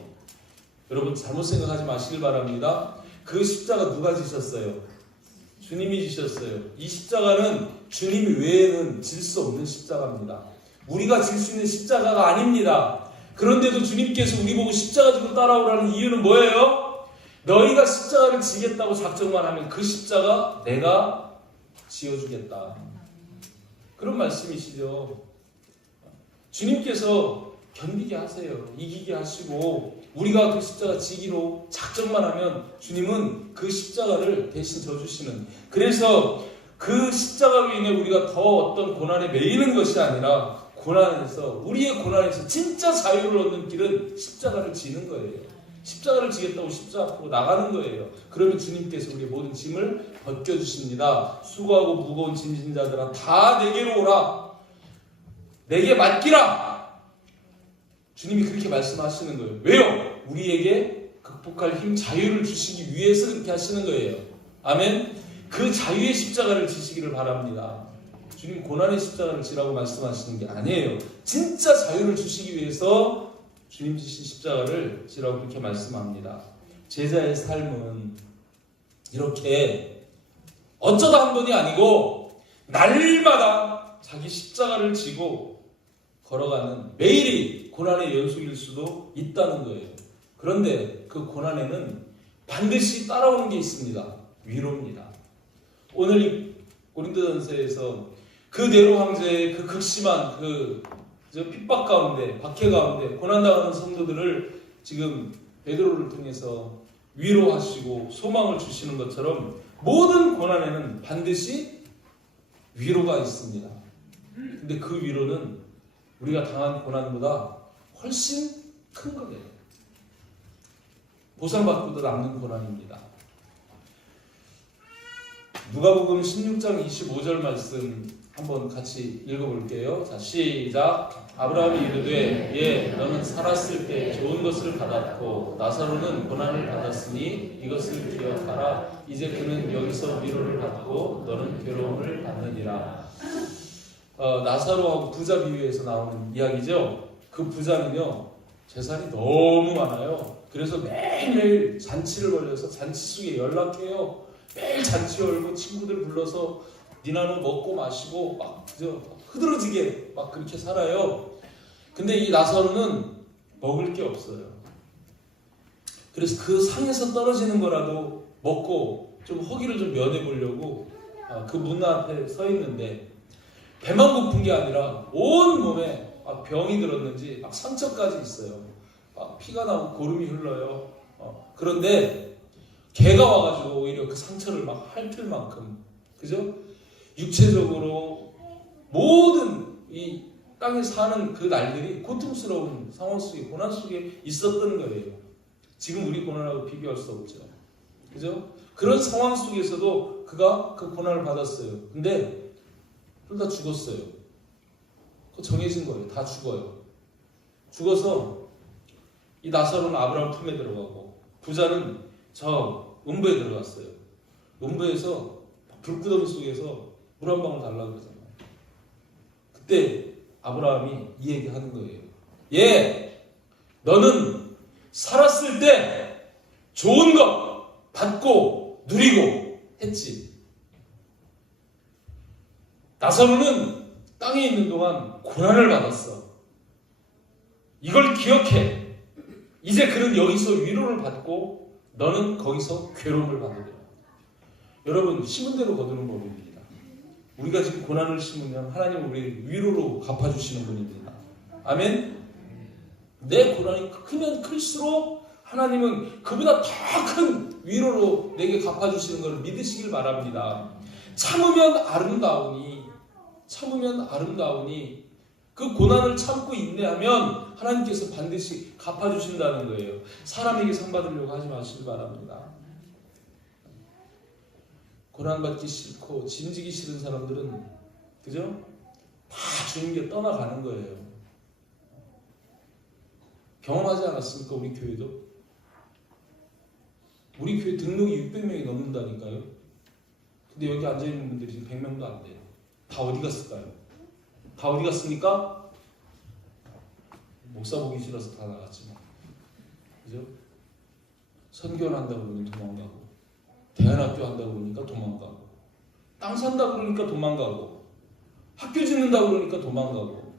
여러분 잘못 생각하지 마시길 바랍니다. 그 십자가 누가 지셨어요? 주님이 지셨어요. 이 십자가는 주님 외에는 질 수 없는 십자가입니다. 우리가 질 수 있는 십자가가 아닙니다. 그런데도 주님께서 우리 보고 십자가 지고 따라오라는 이유는 뭐예요? 너희가 십자가를 지겠다고 작정만 하면 그 십자가 내가 지어주겠다. 그런 말씀이시죠. 주님께서 견디게 하세요. 이기게 하시고 우리가 그 십자가 지기로 작정만 하면 주님은 그 십자가를 대신 져주시는, 그래서 그 십자가로 인해 우리가 더 어떤 고난에 매이는 것이 아니라 고난에서, 우리의 고난에서 진짜 자유를 얻는 길은 십자가를 지는 거예요. 십자가를 지겠다고 십자가 앞으로 나가는 거예요. 그러면 주님께서 우리의 모든 짐을 벗겨주십니다. 수고하고 무거운 짐진 자들아 다 내게로 오라. 내게 맡기라. 주님이 그렇게 말씀하시는 거예요. 왜요? 우리에게 극복할 힘, 자유를 주시기 위해서 그렇게 하시는 거예요. 아멘. 그 자유의 십자가를 지시기를 바랍니다. 주님 고난의 십자가를 지라고 말씀하시는 게 아니에요. 진짜 자유를 주시기 위해서 주님 지신 십자가를 지라고 그렇게 말씀합니다. 제자의 삶은 이렇게 어쩌다 한 번이 아니고 날마다 자기 십자가를 지고 걸어가는 매일이 고난의 연속일 수도 있다는 거예요. 그런데 그 고난에는 반드시 따라오는 게 있습니다. 위로입니다. 오늘 이 고린도전서에서 그 네로 황제의 그 극심한 그 핍박 가운데, 박해 가운데 고난당하는 성도들을 지금 베드로를 통해서 위로하시고 소망을 주시는 것처럼 모든 고난에는 반드시 위로가 있습니다. 근데 그 위로는 우리가 당한 고난보다 훨씬 큰 거예요. 보상받고도 남는 고난입니다. 누가복음 16장 25절 말씀 한번 같이 읽어볼게요. 자, 시작. 아브라함이 이르되 예 너는 살았을 때 좋은 것을 받았고 나사로는 고난을 받았으니 이것을 기억하라. 이제 그는 여기서 위로를 받고 너는 괴로움을 받느니라. 나사로하고 부자 비유에서 나오는 이야기죠. 그 부자는요 재산이 너무 많아요. 그래서 매일매일 잔치를 벌여서 잔치숙에 연락해요. 매일 잔치 열고 친구들 불러서 니나노 먹고 마시고 막 그저 흐드러지게 막 그렇게 살아요. 근데 이 나사로는 먹을 게 없어요. 그래서 그 상에서 떨어지는 거라도 먹고 좀 허기를 좀 면해 보려고 그 문 앞에 서 있는데 배만 고픈 게 아니라 온 몸에 막 병이 들었는지 막 상처까지 있어요. 막 피가 나고 고름이 흘러요. 그런데 개가 와가지고 오히려 그 상처를 막 핥을 만큼, 그죠? 육체적으로 모든 이 땅에 사는 그 날들이 고통스러운 상황 속에, 고난 속에 있었던 거예요. 지금 우리 고난하고 비교할 수 없죠. 그죠? 그런 상황 속에서도 그가 그 고난을 받았어요. 근데 둘 다 죽었어요. 그거 정해진 거예요. 다 죽어요. 죽어서 이 나사로는 아브라함 품에 들어가고 부자는 저 음부에 들어갔어요. 음부에서 불구덩이 속에서 물 한 방울 달라고 그러잖아요. 그때 아브라함이 이 얘기 하는 거예요. 너는 살았을 때 좋은 거 받고 누리고 했지. 나사로는 땅에 있는 동안 고난을 받았어. 이걸 기억해. 이제 그는 여기서 위로를 받고 너는 거기서 괴로움을 받으리라. 여러분, 심은 대로 거두는 법입니다. 우리가 지금 고난을 심으면 하나님은 우리 위로로 갚아주시는 분입니다. 아멘? 내 고난이 크면 클수록 하나님은 그보다 더 큰 위로로 내게 갚아주시는 것을 믿으시길 바랍니다. 참으면 아름다우니 그 고난을 참고 인내하면 하나님께서 반드시 갚아주신다는 거예요. 사람에게 상 받으려고 하지 마시기 바랍니다. 고난받기 싫고 짐지기 싫은 사람들은 그죠? 다 주님께 떠나가는 거예요. 경험하지 않았습니까? 우리 교회도? 우리 교회 등록이 600명이 넘는다니까요. 근데 여기 앉아있는 분들이 지금 100명도 안 돼요. 다 어디 갔을까요? 다 어디 갔습니까? 목사 보기 싫어서 다 나갔지만, 그죠? 선교를 한다고 그러면 도망가고, 대안학교 한다고 그러니까 도망가고, 땅 산다고 그러니까 도망가고, 학교 짓는다고 그러니까 도망가고.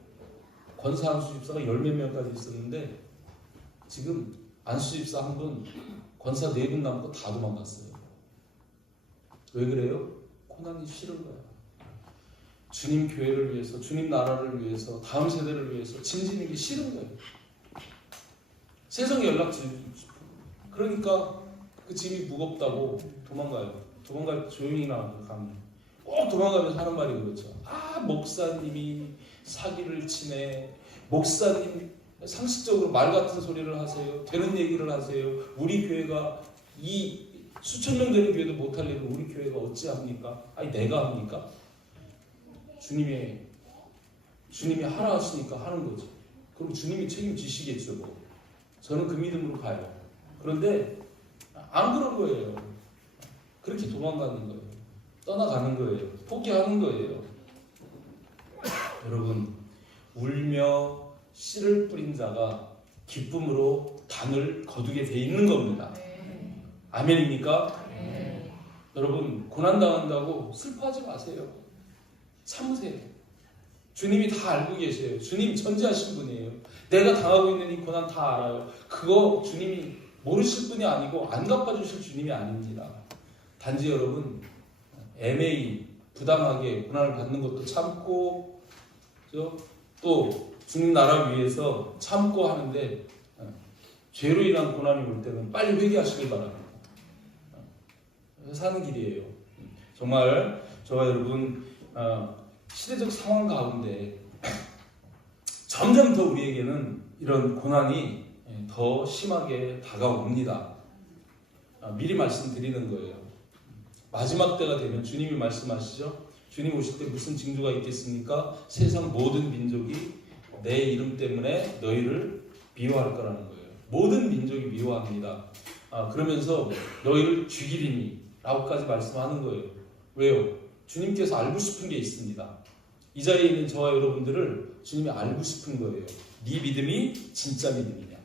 권사 안수집사가 10몇 명까지 있었는데 지금 안수집사 한 분, 권사 4분 남고 다 도망갔어요. 왜 그래요? 고난이 싫은 거야. 주님 교회를 위해서, 주님 나라를 위해서, 다음 세대를 위해서 짐지는 게 싫은 거예요. 세상에 연락지. 그러니까 그 짐이 무겁다고 도망가요. 조용히 가면. 꼭 도망가면서 하는 말이 그렇죠. 목사님이 사기를 치네. 목사님 상식적으로 말 같은 소리를 하세요. 되는 얘기를 하세요. 우리 교회가 이 수천 명 되는 교회도 못할 일을 우리 교회가 어찌합니까? 내가 합니까? 주님이 하라 하시니까 하는 거죠. 그럼 주님이 책임지시겠죠. 뭐. 저는 그 믿음으로 가요. 그런데 안 그런 거예요. 그렇게 도망가는 거예요. 떠나가는 거예요. 포기하는 거예요. 여러분, 울며 씨를 뿌린 자가 기쁨으로 단을 거두게 돼 있는 겁니다. 아멘입니까? 여러분, 고난당한다고 슬퍼하지 마세요. 참으세요. 주님이 다 알고 계세요. 주님 전지하신 분이에요. 내가 당하고 있는 이 고난 다 알아요. 그거 주님이 모르실 분이 아니고 안 갚아주실 주님이 아닙니다. 단지 여러분, 애매히 부당하게 고난을 받는 것도 참고, 또 주님 나라 위해서 참고 하는데 죄로 인한 고난이 올 때는 빨리 회개하시길 바랍니다. 사는 길이에요. 정말 저와 여러분, 시대적 상황 가운데 점점 더 우리에게는 이런 고난이 더 심하게 다가옵니다. 미리 말씀드리는 거예요. 마지막 때가 되면 주님이 말씀하시죠. 주님 오실 때 무슨 징조가 있겠습니까? 세상 모든 민족이 내 이름 때문에 너희를 미워할 거라는 거예요. 모든 민족이 미워합니다. 그러면서 너희를 죽이리니 라고까지 말씀하는 거예요. 왜요? 주님께서 알고 싶은 게 있습니다. 이 자리에 있는 저와 여러분들을 주님이 알고 싶은 거예요. 네 믿음이 진짜 믿음이냐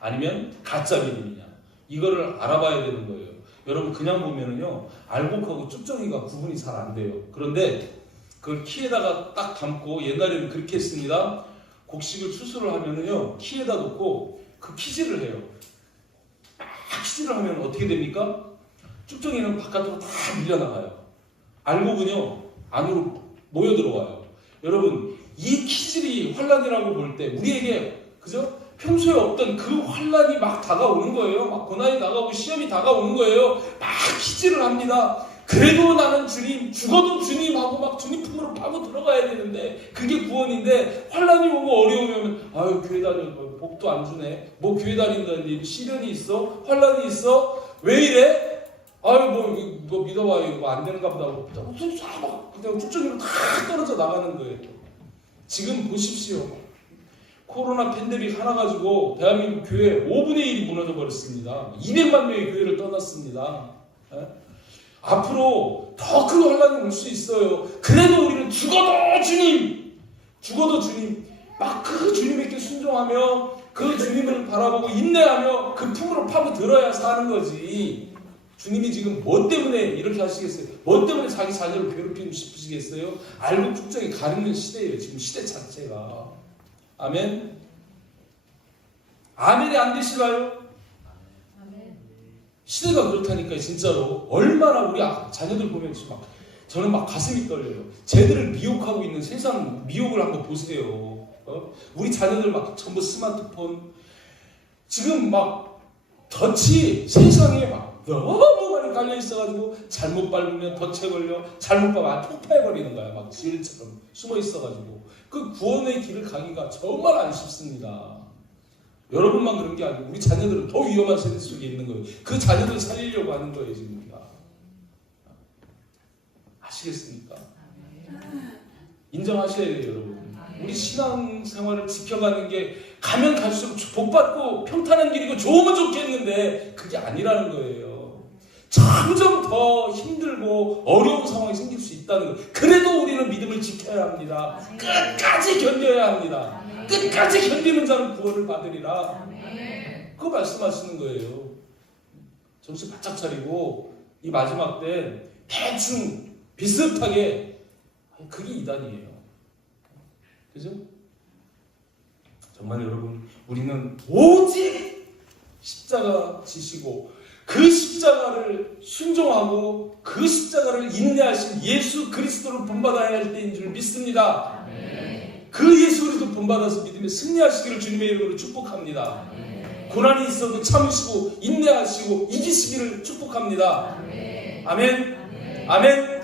아니면 가짜 믿음이냐, 이거를 알아봐야 되는 거예요. 여러분, 그냥 보면은요, 알곡하고 쭉정이가 구분이 잘 안 돼요. 그런데 그걸 키에다가 딱 담고, 옛날에는 그렇게 했습니다. 곡식을 추수를 하면은요, 키에다 놓고 그 키질을 해요. 키질을 하면 어떻게 됩니까? 쭉정이는 바깥으로 다 밀려나가요. 알곡은요, 안으로 모여 들어와요. 여러분, 이 키질이 환란이라고 볼 때 우리에게, 그죠? 평소에 없던 그 환란이 막 다가오는 거예요. 막 고난이 다가오고 시험이 다가오는 거예요. 막 키질을 합니다. 그래도 나는 주님, 죽어도 주님하고 막 주님 품으로 파고 들어가야 되는데 그게 구원인데, 환란이 오고 어려우면 교회 다니고 복도 안 주네. 뭐 교회 다닌다는데 시련이 있어? 환란이 있어? 왜 이래? 뭐 믿어봐요. 이거 안 되는가 보다. 그냥 쭉정이로 다 떨어져 나가는 거예요. 지금 보십시오. 코로나 팬데믹 하나 가지고 대한민국 교회 5분의 1이 무너져 버렸습니다. 200만 명의 교회를 떠났습니다. 앞으로 더 큰 혼란이 올 수 있어요. 그래도 우리는 죽어도 주님 막 그 주님에게 순종하며 그 주님을 바라보고 인내하며 그 품으로 파고들어야 사는 거지. 주님이 지금 뭐 때문에 이렇게 하시겠어요? 뭐 때문에 자기 자녀를 괴롭히고 싶으시겠어요? 알고 국정이 가리는 시대예요. 지금 시대 자체가. 아멘. 아멘이 안 되시나요? 시대가 그렇다니까요. 진짜로. 얼마나 우리 자녀들 보면 저는 막 가슴이 떨려요. 쟤들을 미혹하고 있는 세상 미혹을 한번 보세요. 우리 자녀들 막 전부 스마트폰, 지금 막 덫이 세상에 막 너무 많이 깔려 있어가지고 잘못 밟으면 덫에 걸려, 잘못 밟으면 폭파해버리는 거야. 막 지뢰처럼 숨어 있어가지고. 그 구원의 길을 가기가 정말 안 쉽습니다. 여러분만 그런 게 아니고 우리 자녀들은 더 위험한 세대 속에 있는 거예요. 그 자녀들을 살리려고 하는 거예요, 지금 우리가. 아시겠습니까? 인정하셔야 돼요, 여러분. 우리 신앙생활을 지켜가는 게 가면 갈수록 복받고 평탄한 길이고 좋으면 좋겠는데 그게 아니라는 거예요. 점점 더 힘들고 어려운 상황이 생길 수 있다는 거예요. 그래도 우리는 믿음을 지켜야 합니다. 끝까지 견뎌야 합니다. 끝까지 견디는 자는 구원을 받으리라. 그거 말씀하시는 거예요. 정신 바짝 차리고 이 마지막 때 대충 비슷하게, 그게 이단이에요. 그죠? 정말 여러분, 우리는 오직 십자가 지시고 그 십자가를 순종하고 그 십자가를 인내하신 예수 그리스도를 본받아야 할 때인 줄 믿습니다. 그 예수 그리스도 본받아서 믿으며 승리하시기를 주님의 이름으로 축복합니다. 고난이 있어도 참으시고 인내하시고 이기시기를 축복합니다. 아멘. 아멘.